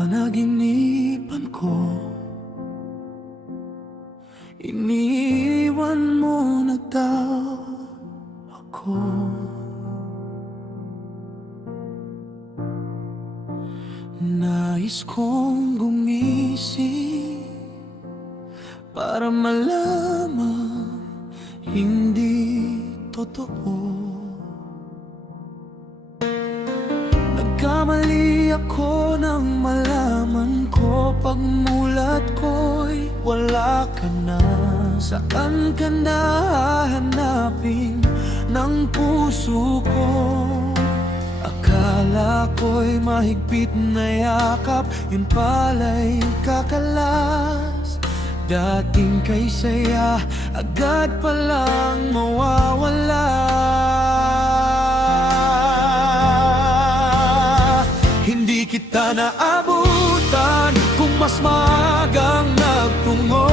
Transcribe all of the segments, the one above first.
Panaginipan ko, iniiwan mo na daw ako. Nais kong gumising para malaman hindi totoo. Nagkamali ako nang malaman ko, pagmulat ko'y wala ka na. Saan ka na hahanapin ng puso ko? Akala ko'y mahigpit na yakap, yun pala'y kakalas. Dating kay saya, agad palang mawawala. Hindi kita naabutan kung mas maagang nagtungo.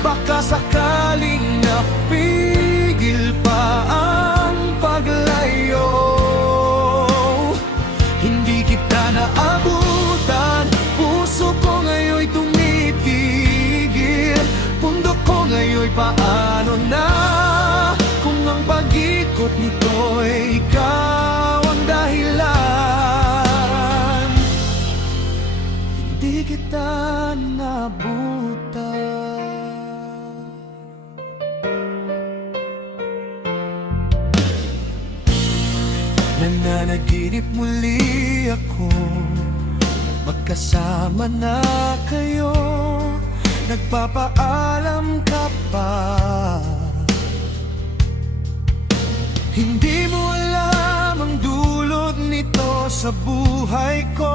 Baka sakaling napigil pa ang paglayo. Hindi kita naabutan, puso ko ngayon'y tumitigil. Mundo ko ngayon'y paano na, kung ang pag-ikot nito'y ikaw ang dahilan. Hindi kita naabutan. Nananaginip muli ako, magkasama na kayo. Nagpapaalam ka pa, hindi mo alam ang dulot nito sa buhay ko.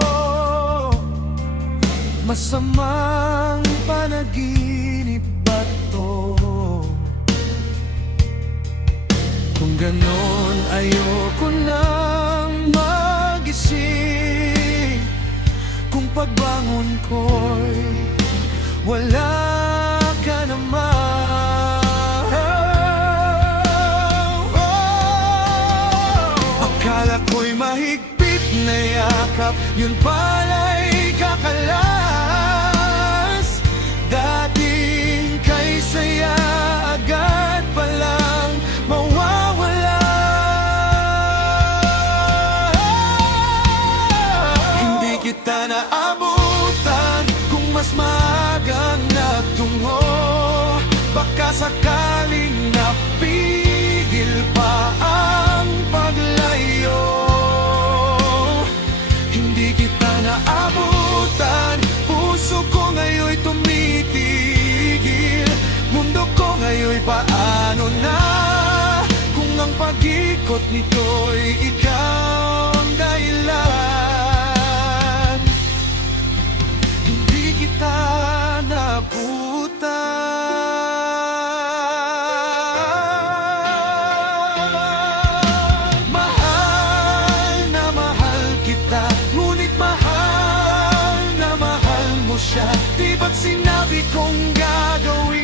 Masamang panaginip ba to? Kung ganon, ayoko nang magising. Kung pagbangon ko'y wala ka naman. Akala ko'y mahigpit na yakap, yun pala'y kakalas. Dating kay saya, agad palang mawawala. Hindi kita naabutan kung mas maagang nagtungo. Baka sakaling napigil pa ang paglayo. Hindi kita naabutan, puso ko ngayon'y tumitigil. Mundo ko ngayon'y paano na, kung ang pag-ikot nito'y ikaw ang dahilan. Hindi kita naabutan. Mahal na mahal kita, ngunit mahal na mahal mo siya. Di ba't sinabi kong gagawin